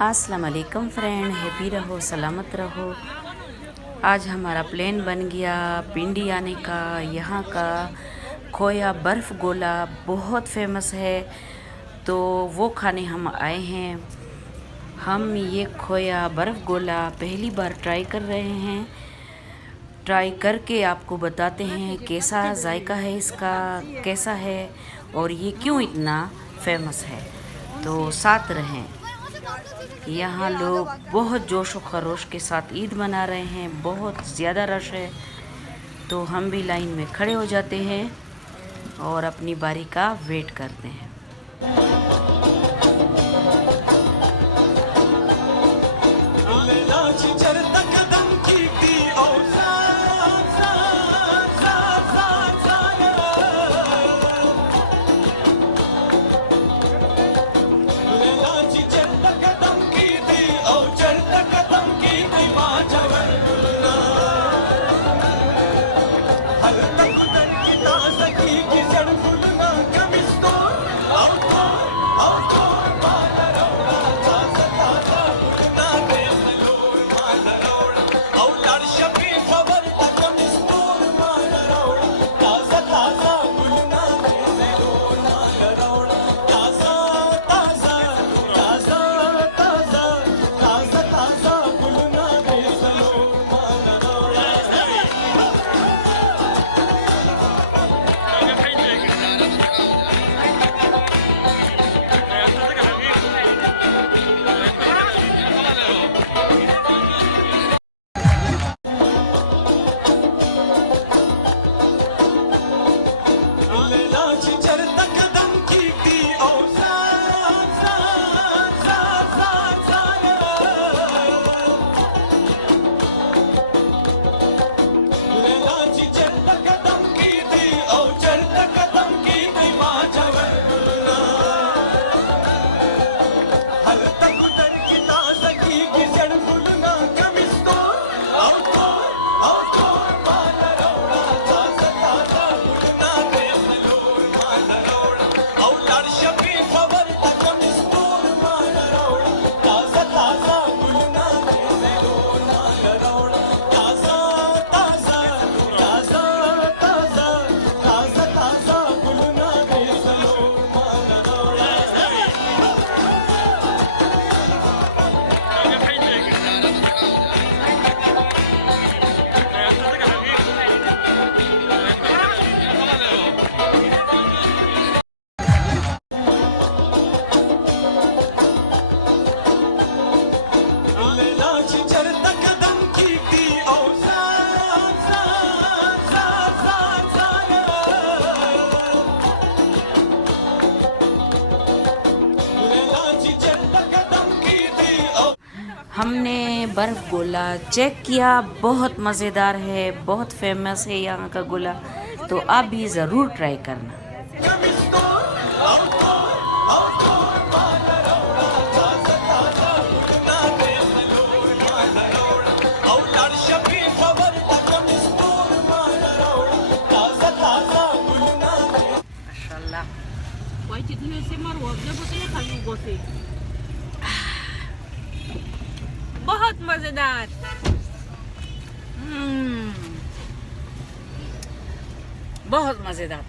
अस्सलाम वालेकुम friend, happy रहो, सलामत रहो। आज हमारा प्लान बन गया पिंडी आने का। यहाँ का खोया बर्फ़ गोला बहुत फेमस है, तो वो खाने हम आए हैं। हम ये खोया बर्फ़ गोला पहली बार ट्राई कर रहे हैं। ट्राई करके आपको बताते हैं कैसा जायका है इसका, कैसा है और ये क्यों इतना फेमस है। तो साथ रहें। यहाँ लोग बहुत जोश व खरोश के साथ ईद मना रहे हैं, बहुत ज़्यादा रश है, तो हम भी लाइन में खड़े हो जाते हैं और अपनी बारी का वेट करते हैं। हमने बर्फ़ गोला चेक किया, बहुत मज़ेदार है, बहुत फेमस है यहाँ का गोला, तो आप भी ज़रूर ट्राई करना। बहुत मजेदार। बहुत मज़ेदार।